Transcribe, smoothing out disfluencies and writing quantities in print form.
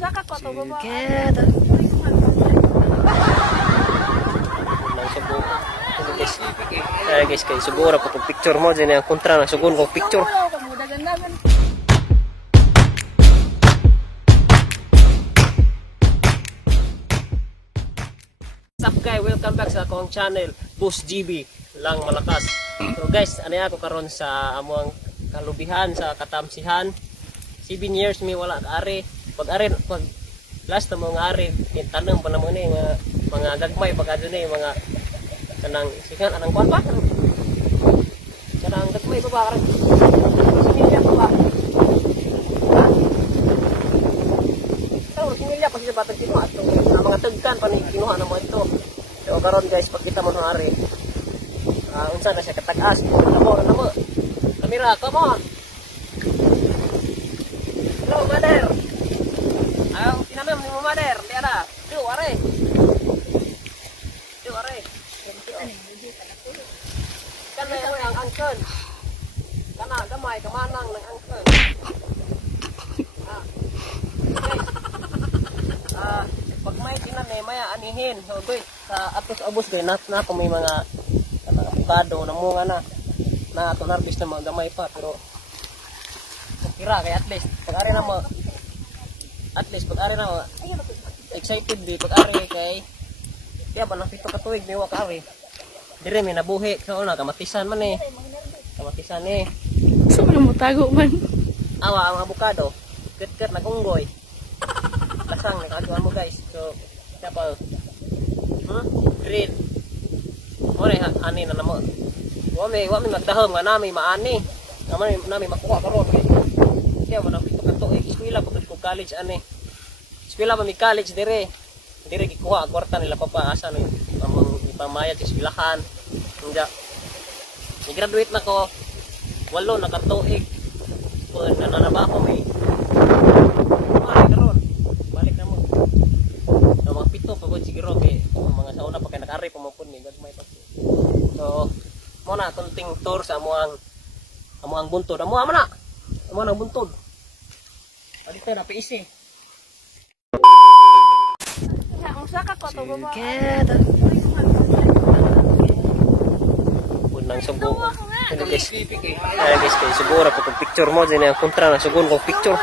Together. Guys, kay siguro po picture mo dyan yung kontra na sugun kong picture. What's up guys, welcome back sa akong channel, Boss GB lang malakas. So guys, ano ako karon sa amuang kalubihan sa katamsihan. 7 years mi wala ka-ari. Pag last na mga ari, tanong pa naman ni mga gagmay pag adto ni mga kanang sikan anang kuan pa. Kanang gagmay pa ba karon? Similya pa ba? Similya pa sa batang kinuha to. Ang mga tagkan pa ni kinuha na mo ito. So karon guys, pagkita mo ng ari, unsa na siya katag-as. Namo. Kamera, come on. Hello, mother. Ayaw, tinanam ni mo, mother. Lihat na. Tuh, are. Kan may ang angken. Kana gamay kamanang ng angken. Pag may tinanay, maya anihin. So, guys, sa atos abos guys, na pa may mga avocado na munga na ato narbis na mga gamay pa, pero kira kay at least pag-ari na mo excited di pag-ari kay kaya ba nang pito ka tuig ni wak-ari dire may nabuhi so na kamatisan man kamatisan so mo tago man awa ang avocado ket nagunggoy lasang nakaduan mo guys so dapat green ore ani na namo wami magdahom nga nami maani nami makuha karon kaya man ang pito ka tuig eskwela pagod ko college eskwela pa mi college dire gikuha ang kwarta nila papaasa ni among ipamayad sa eskwelahan nga i-graduate na ko 8 na katuig pud nanaba ko may karon balik na mo so mga pito pagod siguro kay mga sauna pa kay nakari pamupod ni gagmay pa so mo na kunting tour sa amuang buntod amo na ang buntod dito na piisi Together. Punang sugo. Guys, kay siguro po picture mo dyan yung kontra na sugun kong picture.